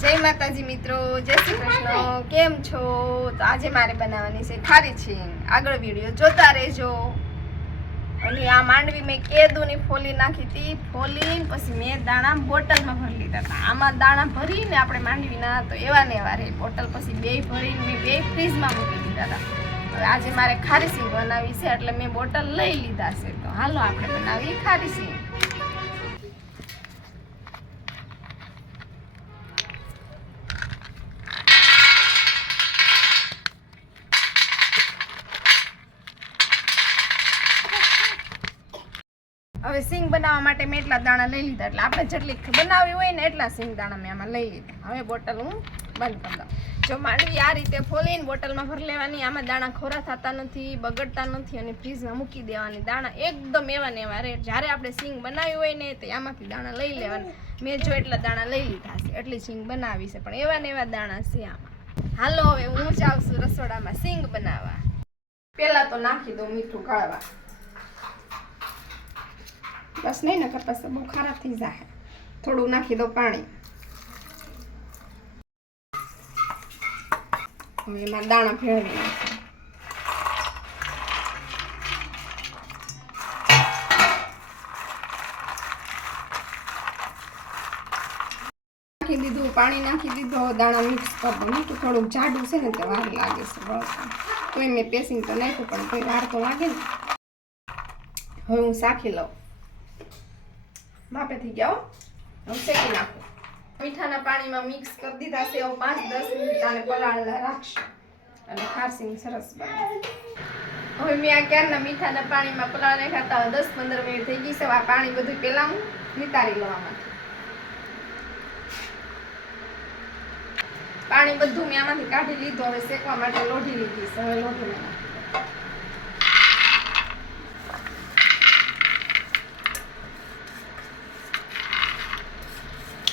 જય માતાજી મિત્રો, જય શ્રી કૃષ્ણ. કેમ છો? તો આજે મારે બનાવવાની છે ખારી છીંગ આગળ વીડિયો જોતા રહેજો. અને આ માંડવી મેં કેદુની ફોલી નાખી હતી. ફોલી પછી મેં દાણા બોટલમાં ભરી લીધા હતા. આમાં દાણા ભરીને આપણે માંડવીના, તો એવા ને એવા રહે. બોટલ પછી બે ભરીને મેં બે ફ્રીજમાં મૂકી દીધા હતા. હવે આજે મારે ખારી સિંગ બનાવી છે, એટલે મેં બોટલ લઈ લીધા છે. તો હાલો આપણે બનાવીએ ખારી સિંગ હવે સિંગ બનાવવા માટે મેં એટલા દાણા લઈ લીધા. એટલે આપણે જેટલી બનાવી હોય ને એટલા સિંગ દાણા મેં આમાં લઈ લીધા. હવે બોટલ હું બંધ કરી દઉં. જો માંડવી આ રીતે ફોલીને બોટલમાં ભરી લેવાની. આમાં દાણા ખોરા થતા નથી, બગડતા નથી અને ફ્રીજમાં મૂકી દેવાની. દાણા એકદમ એવા ને એવા રેટ જ્યારે આપણે સિંગ બનાવી હોય ને તે આમાંથી દાણા લઈ લેવાના. મેં જો એટલા દાણા લઈ લીધા છે. એટલી સિંગ બનાવી છે. પણ એવા ને એવા દાણા છે આમાં. હાલો, હવે હું જ આવશું રસોડામાં સિંગ બનાવવા. પહેલાં તો નાખી દઉં મીઠું ગાળવા. બસ નહીં ને પછી બહુ ખરાબ થઈ જાય થોડું નાખી દો પાણી. હવે એમાં દાણા ભેળવી નાખીએ. નાખી દીધું, પાણી નાખી દીધો દાણા મિક્સ કરી દઉં. તો થોડુંક જાડું છે ને તે વાર લાગે છે બળતા તોય મેં પેસિંગ તો નાખ્યું, પણ તોય વાર તો લાગે ને. હવે હું શાખી લઉં. માપે થઈ ગયા હો. શેકી નાખું. મીઠાના પાણીમાં મિક્સ કરી દીધા છે. હવે પાંચ, દસ મિનિટ આને પલાળેલા રાખશું. અને ખારસીંગ સરસ બને. હવે મેં આ ક્યારના મીઠાના પાણીમાં પલાળ ખાતા દસ, પંદર મિનિટ થઈ ગઈ છે. આ પાણી બધું પહેલાં હું નિતારી લેવામાંથી પાણી બધું મેં આમાંથી કાઢી લીધું. હવે શેકવા માટે લોઢી લીધી છે. હવે લોઢી નાખી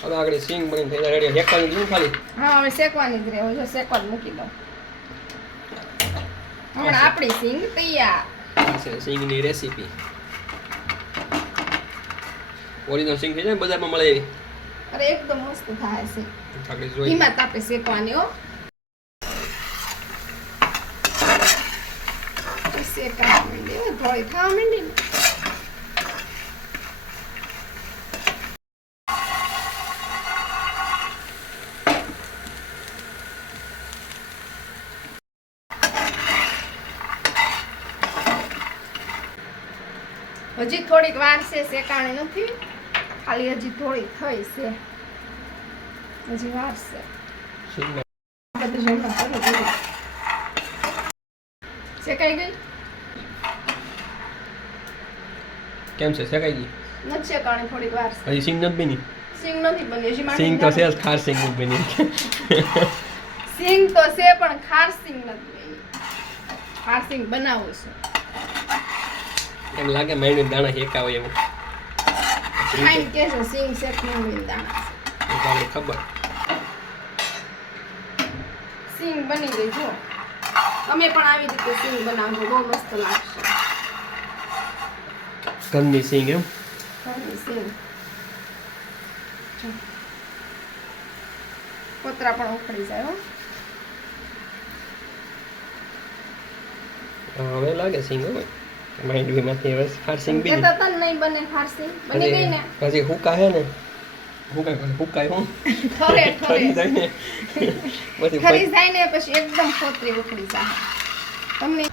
હવે આગળ સિંગ બની થઈ જાય રેડી. હેકવાની દીધું ખાલી? હા હવે શેકવાની જ રહે જો શેકવા મૂકી દઉં. હમણાં આપણી સિંગ તૈયાર. સિંગ છે. સિંગની રેસીપી. ઓરિજિનલ સિંગ થઈ જાય બજારમાં મળે એવી? અરે એકદમ મસ્ત થાય છે. આપણે તાપે શેકવાની હો. શેકાવા માંડી ધોળી થવા માંડી. હજી થોડીક વાર છે શેકાણી નથી. ખાલી હજી થોડી થઈ છે. હજી વાર છે. શેકાઈ ગઈ? કેમ છે? શેકાઈ ગઈ? નથી શેકાણી થોડીક વાર હજી સિંગ નથી બની? સિંગ નથી બની હજી સિંગ તો છે ખાર સિંગ નથી બની. સિંગ તો છે પણ ખાર સિંગ નથી બની. ખાર સિંગ બનાવું છું. એમ લાગે માઇન્ડ દાણા હેકા હોય એવું. ખાઈને કે છે સિંગ શેક ન દાણા. એ ખબર. સિંગ બની ગઈ જો તમે પણ આવી રીતે સિંગ બનાવજો બહુ મસ્ત લાગશે. ઘરની સિંગ એમ? ઘરની સિંગ. કોતરા પણ ઉખડી જાય હો. હવે લાગે સિંગ હોય માઇન્ડમાંથી હવે ખાર બી બીજી. કહેતા નહીં બને ફારસી. બની ગઈ ને? હજી હુકા હે ને? હુકા પણ હુકાય હું? ઠરે ઠરી. જાય ને? પછી ઠરી જાય ને પછી એકદમ ખોતરી ઉખડી જાય. તમને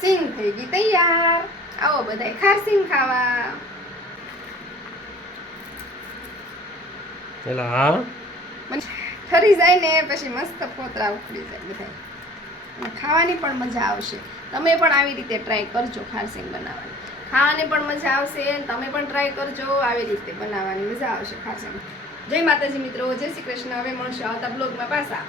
સિંગ થઈ ગઈ તૈયાર. આવો બધાય ખારસિંગ ખાવા. પેલા હા. ઠરી જાય ને પછી મસ્ત ફોતરા ઉખડી જાય બધા ખાવાની પણ મજા આવશે. તમે પણ આવી રીતે ટ્રાય કરજો ખારસિંગ બનાવવાની. ખાવાની પણ મજા આવશે તમે પણ ટ્રાય કરજો આવી રીતે બનાવવાની. મજા આવશે ખારસિંગ જય માતાજી મિત્રો, જય શ્રી કૃષ્ણ. હવે મળશે આવતા બ્લોગમાં પાછા.